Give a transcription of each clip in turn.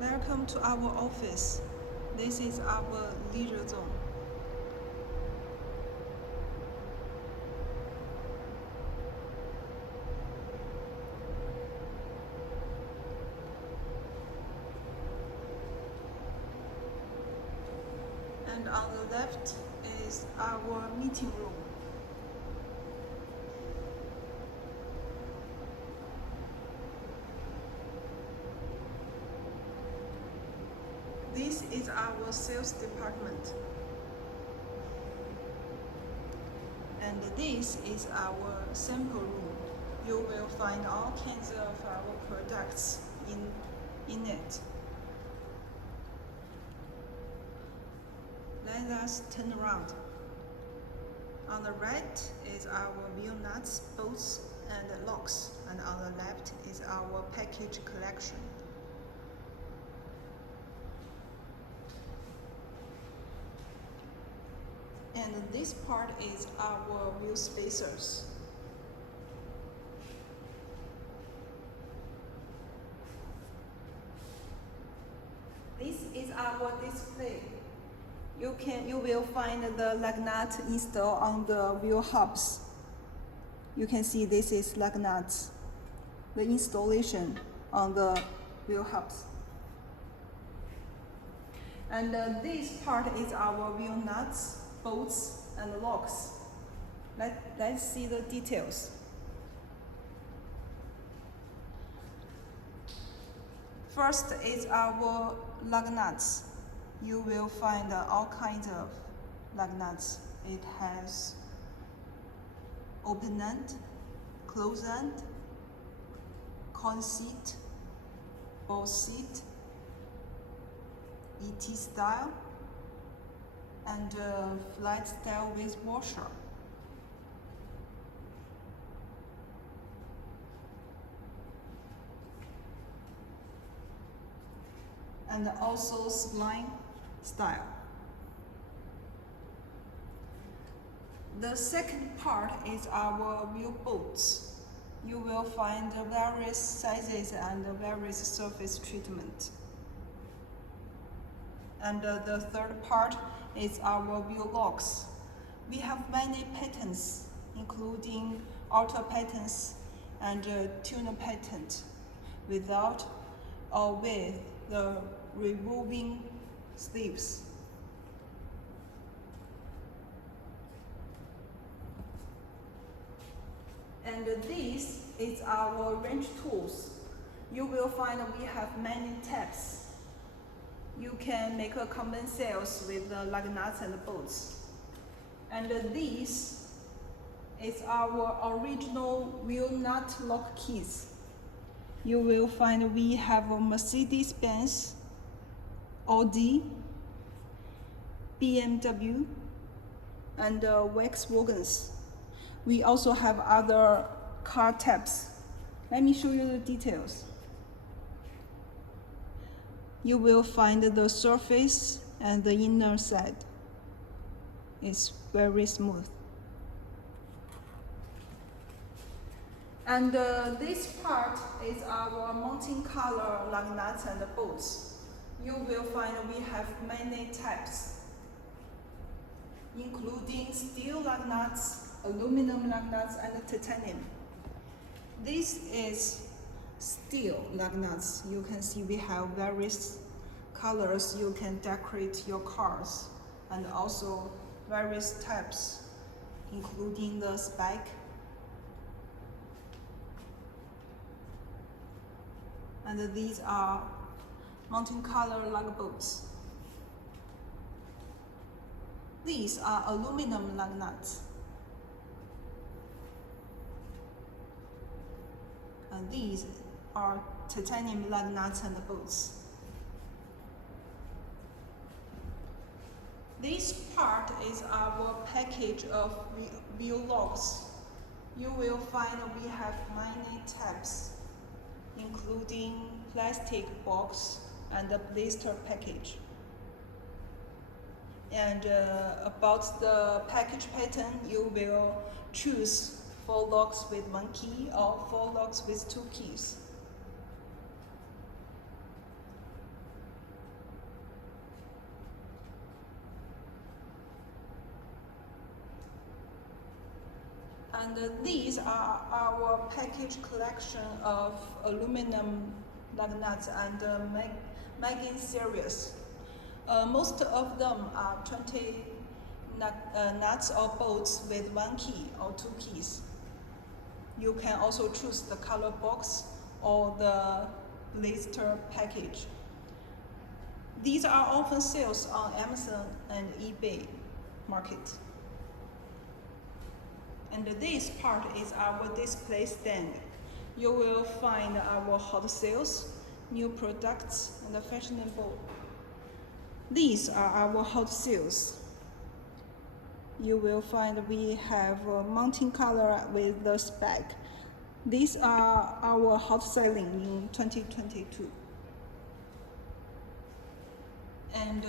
Welcome to our office. This is our leisure zone. And on the left is our meeting room. This is our sales department. And this is our sample room. You will find all kinds of our products in it. Let us turn around. On the right is our wheel nuts, bolts, and locks, and on the left is our package collection. And this part is our wheel spacers. This is our display. You will find the lug nut installed on the wheel hubs. You can see this is lug nuts, the installation on the wheel hubs. And this part is our wheel nuts, bolts, and locks. Let's see the details. First is our lug nuts. You will find all kinds of lug nuts. It has open end, close end, cone seat, ball seat, ET style, and flight style with washer. And also spline style. The second part is our wheel bolts. You will find various sizes and various surface treatment. And the third part is our wheel locks. We have many patents, including auto patents and tuner patent, without or with the removing sleeves. And this is our wrench tools. You will find we have many tabs. You can make a common sales with the lug nuts and bolts. And this is our original wheel nut lock keys. You will find we have a Mercedes-Benz, Audi, BMW, and Volkswagens. We also have other car tabs. Let me show you the details. You will find the surface and the inner side. It's very smooth. And this part is our mounting color lug nuts and bolts. You will find we have many types, including steel lug nuts, aluminum lug nuts, and titanium. This is steel lug nuts. You can see we have various colors you can decorate your cars, and also various types, including the spike, and these are mounting color lug bolts. These are aluminum lug nuts. And these are titanium lug nuts and bolts. This part is our package of wheel locks. You will find we have many tabs, including plastic box and a blister package. And about the package pattern, you will choose 4 locks with 1 key or 4 locks with 2 keys. And these are our package collection of aluminum lug nuts and magian series. Most of them are 20 nuts or bolts with 1 key or 2 keys. You can also choose the color box or the blister package. These are often sold on Amazon and eBay market. And this part is our display stand. You will find our hot sales, new products, and fashionable. These are our hot sales. You will find we have a mountain color with the spec. These are our hot selling in 2022. And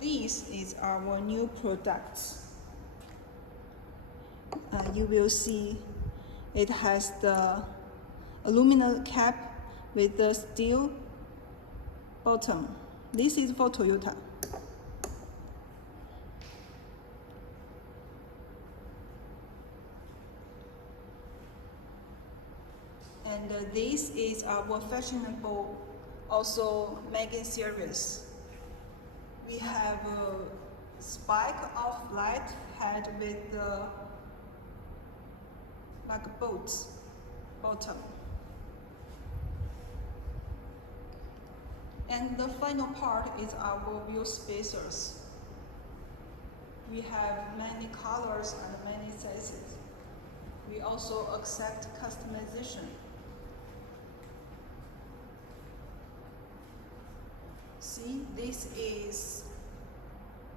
this is our new products. You will see it has the aluminum cap with the steel bottom. This is for Toyota. And this is our fashionable, also magian series. We have a spike of light head with the like bolts bottom. And the final part is our wheel spacers. We have many colors and many sizes. We also accept customization. See, this is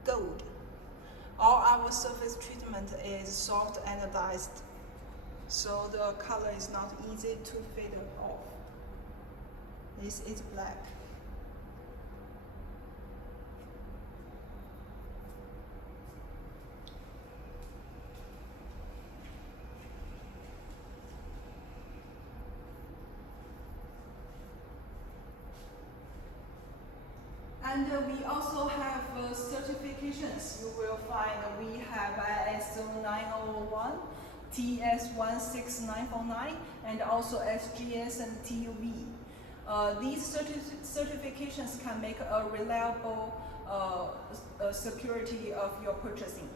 gold. All our surface treatment is soft anodized, so the color is not easy to fade off. This is black. And we also have certifications. You will find we have ISO 901, TS 16949, and also SGS and TUV. These certifications can make a reliable security of your purchasing.